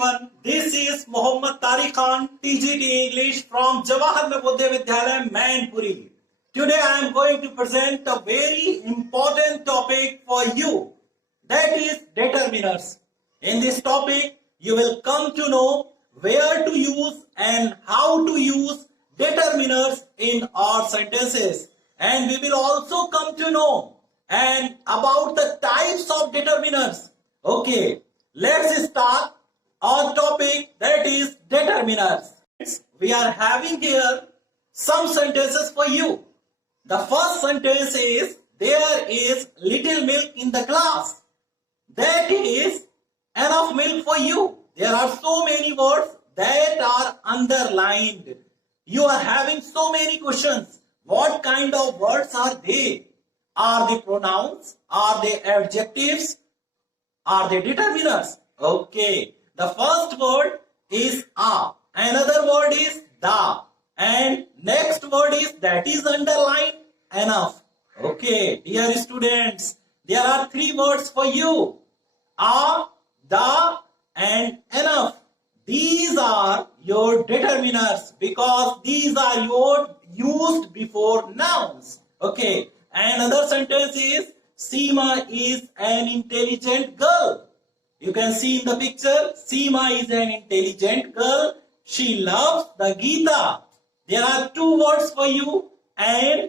everyone. This is Mohammad Tariq Khan, TGT English from Jawahar Navodaya Vidyalaya, Mainpuri. Today I am going to present a very important topic for you. That is determiners. In this topic, you will come to know where to use and how to use determiners in our sentences. And we will also come to know and about the types of determiners. Okay, let's start our topic, that is determiners. We are having here some sentences for you. The first sentence is, there is little milk in the glass. That is enough milk for you. There are so many words that are underlined. You are having so many questions. What kind of words are they? Are they pronouns? Are they adjectives? Are they determiners? Okay. The first word is a. Another word is the. And next word is, that is underlined, enough. Okay. Dear students, there are three words for you. A, the, and enough. These are your determiners because these are your used before nouns. Okay. Another sentence is, Seema is an intelligent girl. You can see in the picture, Seema is an intelligent girl. She loves the Gita. There are two words for you, and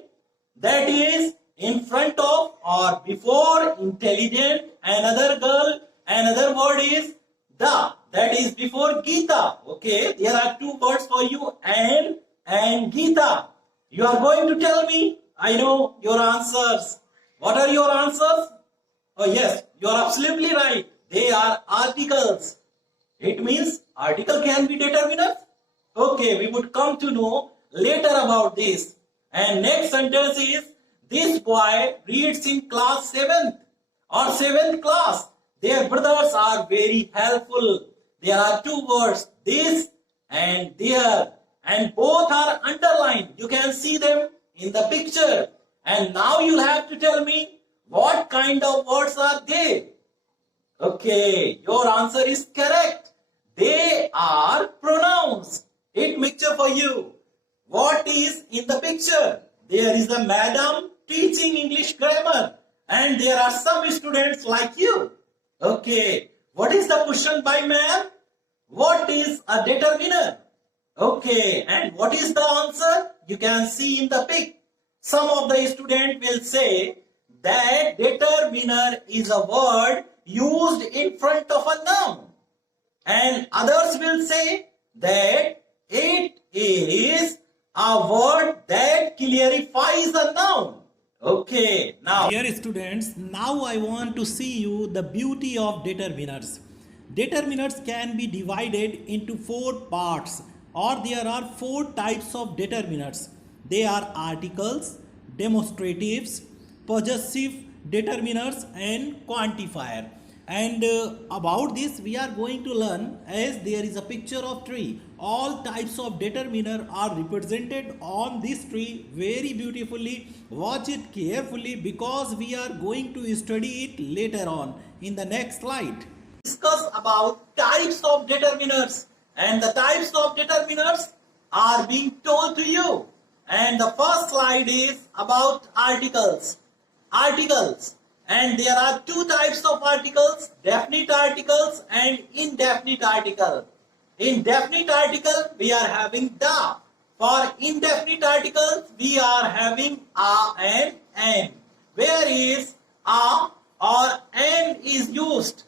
that is in front of or before intelligent. Another girl, another word is the. That is before Gita. Okay, there are two words for you, and Gita. You are going to tell me, I know your answers. What are your answers? Oh yes, you are absolutely right. They are articles. It means article can be determiners. Okay, we would come to know later about this. And next sentence is, this boy reads in class 7th or 7th class. Their brothers are very helpful. There are two words, this and there. And both are underlined. You can see them in the picture. And now you have to tell me what kind of words are they. Okay, your answer is correct. They are pronouns. Hit picture for you. What is in the picture? There is a madam teaching English grammar. And there are some students like you. Okay, what is the question by ma'am? What is a determiner? Okay, and what is the answer? You can see in the pic. Some of the students will say that determiner is a word used in front of a noun. And others will say that it is a word that clarifies a noun. Okay, now dear students, now I want to see you the beauty of determiners. Determiners can be divided into four parts, or there are four types of determiners. They are articles, demonstratives, possessive determiners, and quantifier. And about this we are going to learn, as there is a picture of tree. All types of determiner are represented on this tree very beautifully. Watch it carefully because we are going to study it later on in the next slide. Discuss about types of determiners, and the types of determiners are being told to you. And the first slide is about articles. Articles. And there are two types of articles, definite articles and indefinite article. In definite article, we are having the. For indefinite articles, we are having a and an. Where is a or an is used?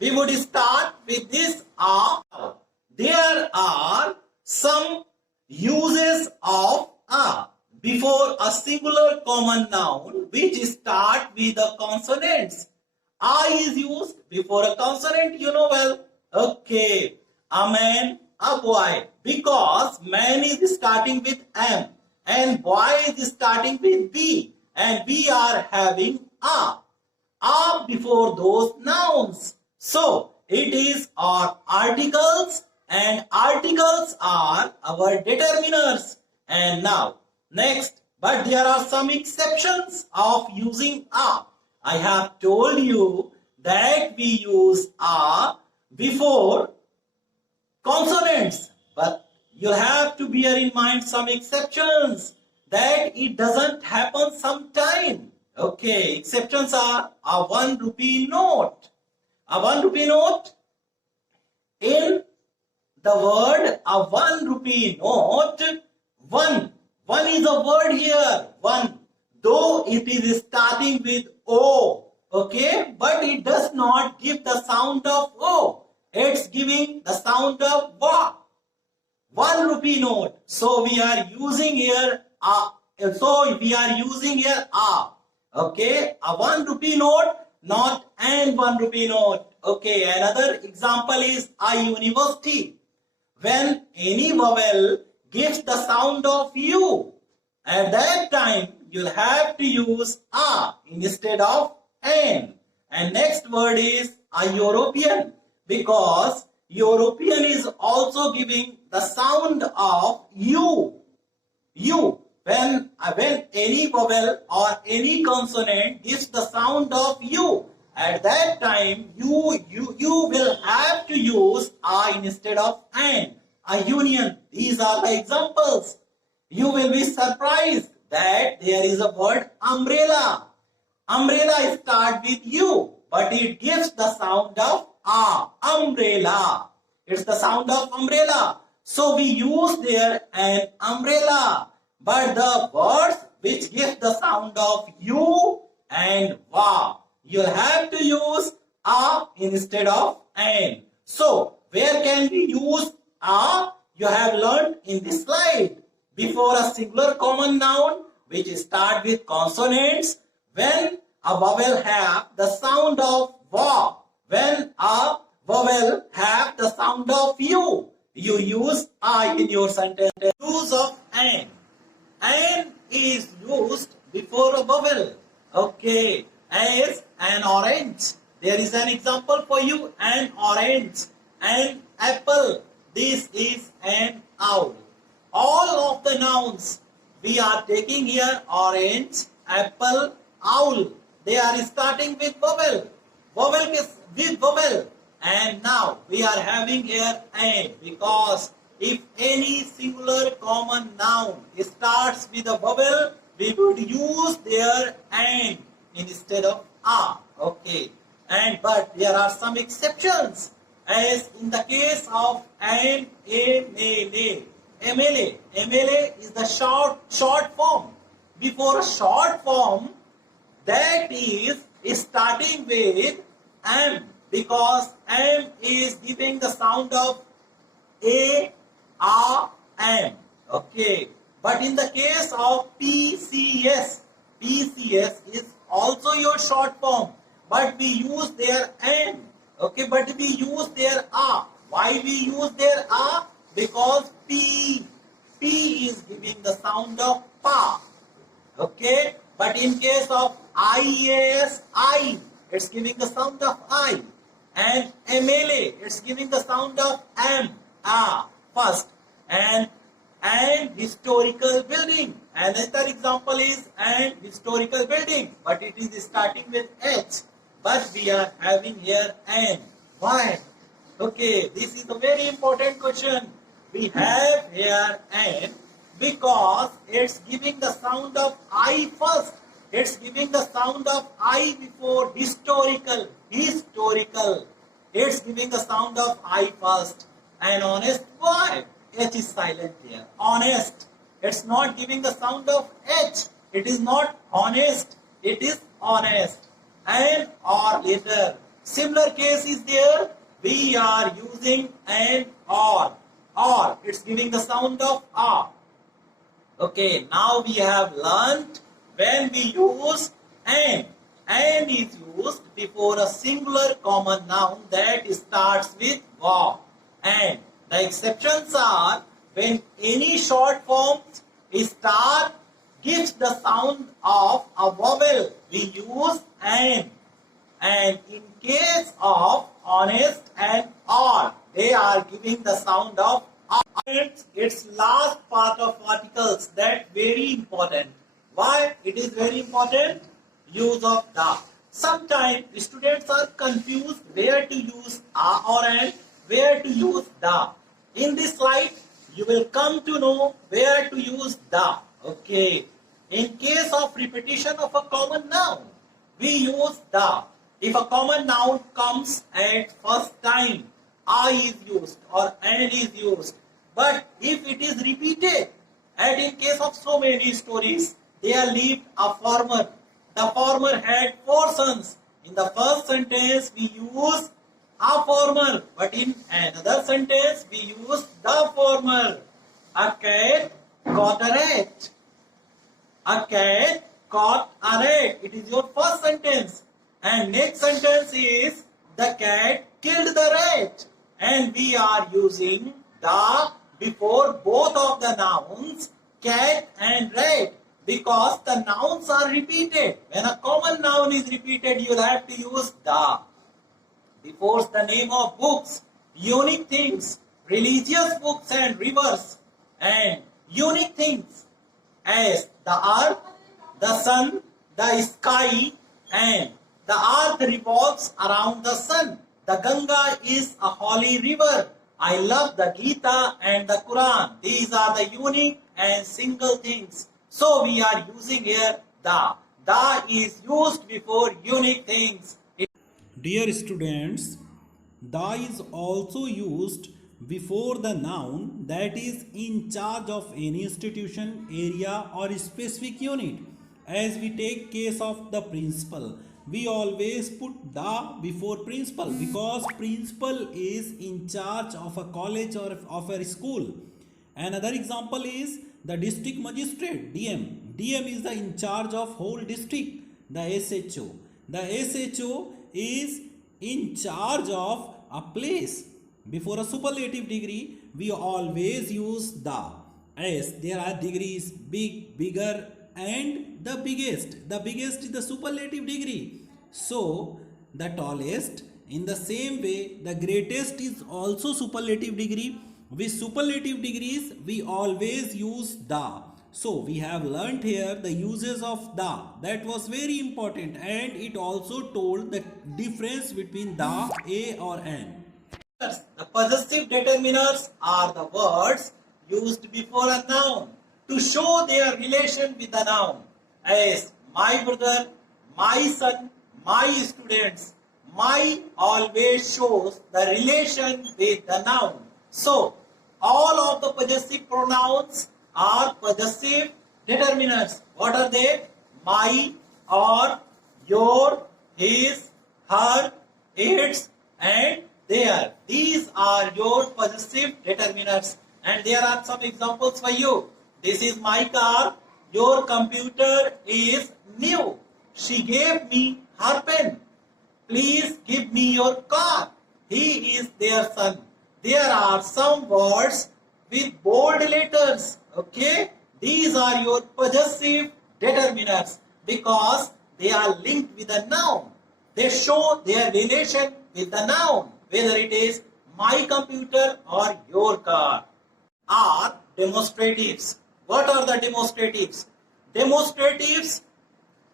We would start with this a. There are some uses of a before a singular common noun which start with the consonants. A is used before a consonant, you know well. Okay, a man, a boy, because man is starting with M and boy is starting with B, and we are having a before those nouns. So it is our articles, and articles are our determiners. And now next, but there are some exceptions of using a. I have told you that we use a before consonants. But you have to bear in mind some exceptions that it doesn't happen sometime. Okay, exceptions are a 1 rupee note. A 1 rupee note, in the word a 1 rupee note, one is a word here, one, though it is starting with O, okay, but it does not give the sound of O, it's giving the sound of wa. 1 rupee note. So we are using here a. Okay, a 1 rupee note, not and 1 rupee note. Okay, another example is a university. When any vowel gives the sound of U, at that time you'll have to use a instead of an. And next word is a European, because European is also giving the sound of U. When any vowel or any consonant gives the sound of U, at that time you will have to use a instead of an. A union. These are the examples. You will be surprised that there is a word umbrella. Umbrella starts with U, but it gives the sound of a. Umbrella. It's the sound of umbrella. So we use there an umbrella. But the words which give the sound of U and wa, you'll have to use a instead of an. So where can we use a? You have learned in this slide. Before a singular common noun which start with consonants, when a vowel have the sound of wa, when a vowel have the sound of U, you use I in your sentence. Use of an. An is used before a vowel. Okay, as an orange. There is an example for you. An orange. An apple. This is an owl. All of the nouns we are taking here, orange, apple, owl. They are starting with vowel. Vowel is with vowel. And now we are having here an, because if any singular common noun starts with a vowel, we would use there an instead of a. Okay. But there are some exceptions, as in the case of an MLA. MLA is the short form. Before a short form, that is starting with M, because M is giving the sound of A, M. Okay. But in the case of PCS is also your short form, but we use their N. Okay, but we use their A. Why we use their A? Because P is giving the sound of Pa. Okay, but in case of IAS, it's giving the sound of I. And MLA, it's giving the sound of M, first. And historical building. Another example is and historical building, but it is starting with H. But we are having here N. Why? Okay, this is a very important question. We have here N because it's giving the sound of I first. It's giving the sound of I before historical. It's giving the sound of I first. And honest, why? H is silent here. Honest. It's not giving the sound of H. It is not honest. It is honest. And or later. Similar case is there. We are using and or. Or. It's giving the sound of R. Okay. Now we have learnt when we use and. And is used before a singular common noun that starts with va. And the exceptions are when any short form star gives the sound of a vowel, we use an. And in case of honest and or, they are giving the sound of R. Its last part of articles, that very important. Why it is very important? Use of the. Sometimes students are confused where to use a or an, where to use the. In this slide, you will come to know where to use the. Okay. In case of repetition of a common noun, we use the. If a common noun comes at first time, I is used or an is used. But if it is repeated, and in case of so many stories, there lived a farmer. The farmer had 4 sons. In the first sentence, we use a farmer, but in another sentence, we use the farmer. A cat caught a rat. A cat caught a rat. It is your first sentence. And next sentence is the cat killed the rat. And we are using the before both of the nouns, cat and rat, because the nouns are repeated. When a common noun is repeated, you will have to use the. Before the name of books, unique things, religious books and rivers, and unique things as the earth, the sun, the sky, and the earth revolves around the sun. The Ganga is a holy river. I love the Gita and the Quran. These are the unique and single things. So we are using here the. The is used before unique things. Dear students, the is also used before the noun that is in charge of any institution, area or specific unit. As we take case of the principal, we always put the before principal because principal is in charge of a college or of a school. Another example is the district magistrate, DM. DM is the in charge of whole district, the SHO. The SHO is in charge of a place. Before a superlative degree, we always use the, as there are degrees big, bigger and the biggest. The biggest is the superlative degree. So, the tallest, in the same way, the greatest is also superlative degree. With superlative degrees, we always use the. So, we have learnt here the uses of the. That was very important, and it also told the difference between the, a or an. The possessive determiners are the words used before a noun to show their relation with the noun, as my brother, my son, my students. My always shows the relation with the noun. So, all of the possessive pronouns are possessive determinants. What are they? My, or, your, his, her, its, and their. These are your possessive determinants. And there are some examples for you. This is my car. Your computer is new. She gave me her pen. Please give me your car. He is their son. There are some words with bold letters. Okay? These are your possessive determinants because they are linked with a noun. They show their relation with the noun, whether it is my computer or your car. Are demonstratives. What are the demonstratives? Demonstratives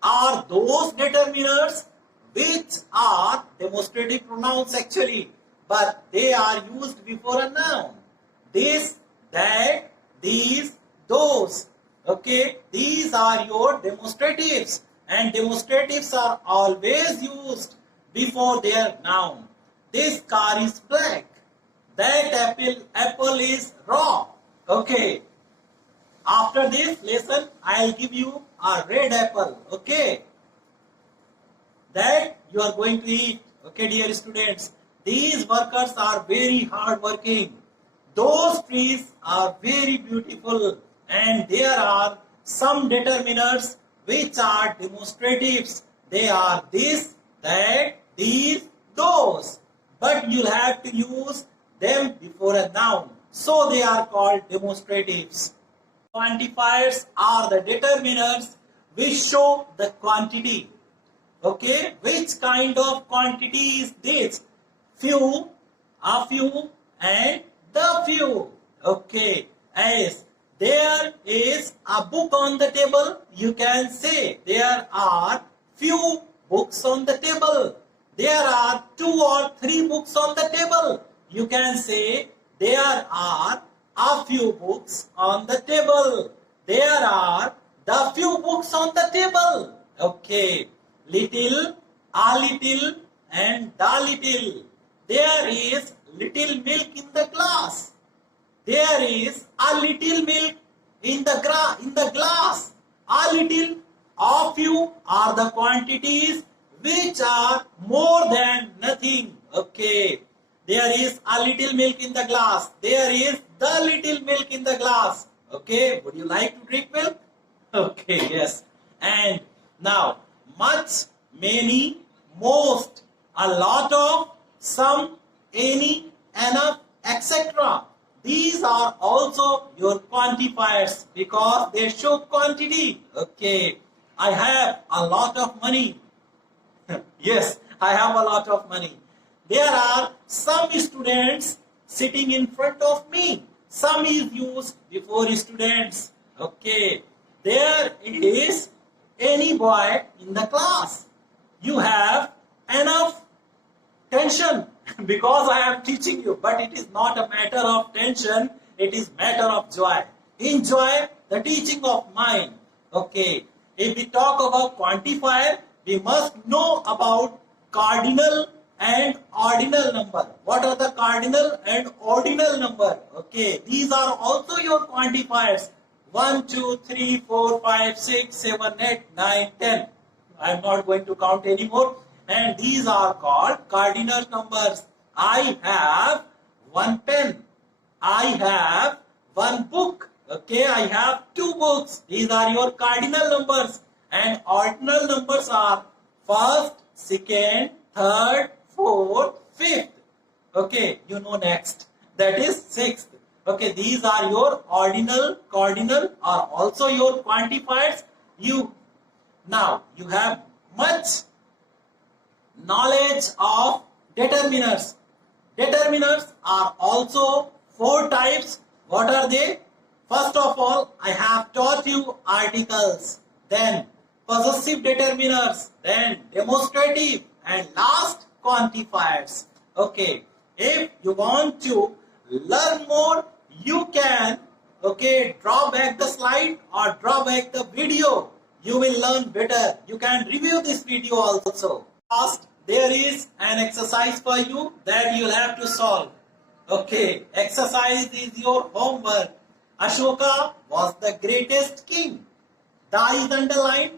are those determiners which are demonstrative pronouns actually, but they are used before a noun. This, that, these, those. Okay, these are your demonstratives, and demonstratives are always used before their noun. This car is black. That apple is raw. Okay. After this lesson, I'll give you a red apple. Okay. That you are going to eat. Okay, dear students. These workers are very hard working. Those trees are very beautiful. And there are some determiners which are demonstratives. They are this, that, these, those. But you'll have to use them before a noun. So they are called demonstratives. Quantifiers are the determiners which show the quantity. Okay, which kind of quantity is this? Few, a few, and the few. Okay, as there is a book on the table, you can say there are few books on the table. There are 2 or 3 books on the table. You can say There are a few books on the table. There are the few books on the table. Okay. Little, a little, and the little. There is little milk in the glass. There is a little milk in the glass. A little, a few are the quantities which are more than nothing. Okay. There is a little milk in the glass. There is the little milk in the glass. Okay. Would you like to drink milk? Okay. Yes. And now, much, many, most, a lot of, some, any, enough, etc. These are also your quantifiers because they show quantity. Okay. I have a lot of money. Yes, I have a lot of money. There are some students sitting in front of me. Some is used before students. Okay. There is any boy in the class. You have enough tension because I am teaching you. But it is not a matter of tension. It is matter of joy. Enjoy the teaching of mine. Okay. If we talk about quantifier, we must know about cardinal and ordinal number. What are the cardinal and ordinal number? Okay, these are also your quantifiers. 1, 2, 3, 4, 5, 6, 7, 8, 9, 10. I am not going to count anymore. And these are called cardinal numbers. I have one pen. I have one book. Okay, I have two books. These are your cardinal numbers. And ordinal numbers are first, second, third, fourth, fifth. Okay, you know next. That is sixth. Okay, these are your ordinal, cardinal are also your quantifiers. Now you have much knowledge of determiners. Determiners are also four types. What are they? First of all, I have taught you articles, then possessive determiners, then demonstrative, and last quantifiers. Okay, if you want to learn more, you can draw back the slide or draw back the video. You will learn better. You can review this video also. First, there is an exercise for you that you'll have to solve. Okay, exercise is your homework. Ashoka was the greatest king. The is underlined.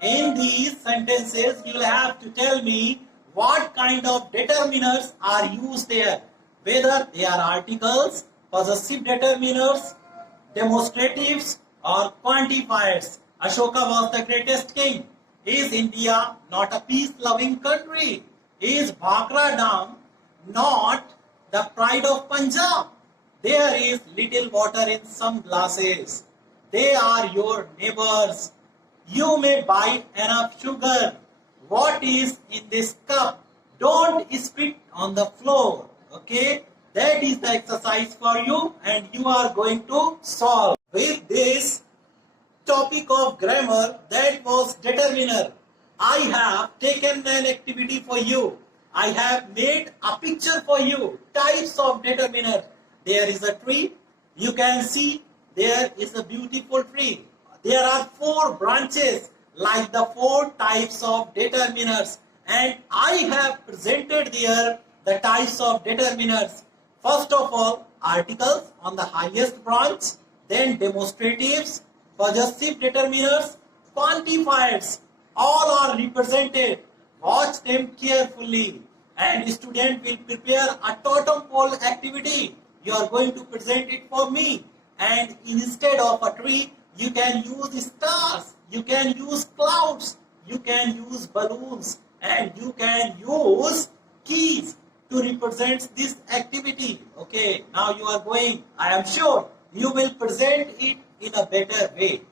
In these sentences, you'll have to tell me what kind of determiners are used there. Whether they are articles, possessive determiners, demonstratives, or quantifiers. Ashoka was the greatest king. Is India not a peace-loving country? Is Bhakra Dam not the pride of Punjab? There is little water in some glasses. They are your neighbors. You may buy enough sugar. What is in this cup? Don't spit on the floor. Okay? That is the exercise for you and you are going to solve. With this topic of grammar, that was determiner. I have taken an activity for you. I have made a picture for you. Types of determiner. There is a tree. You can see there is a beautiful tree. There are four branches like the four types of determiners. And I have presented there the types of determiners. First of all, articles on the highest branch. Then demonstratives, possessive determiners, quantifiers. All are represented. Watch them carefully. And student will prepare a totem pole activity. You are going to present it for me. And instead of a tree, you can use stars. You can use clouds. You can use balloons. And you can use keys to represent this activity. Okay, now you are going. I am sure you will present it in a better way.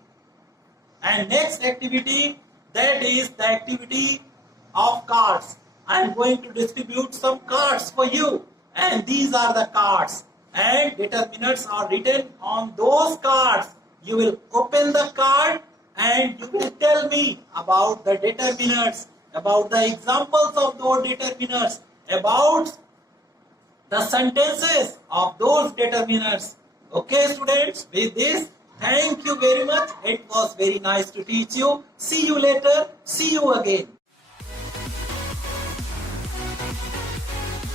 And next activity, that is the activity of cards. I am going to distribute some cards for you. And these are the cards. And determiners are written on those cards. You will open the card and you will tell me about the determiners, about the examples of those determiners, about the sentences of those determinants. Okay, students, with this, thank you very much. It was very nice to teach you. See you later. See you again.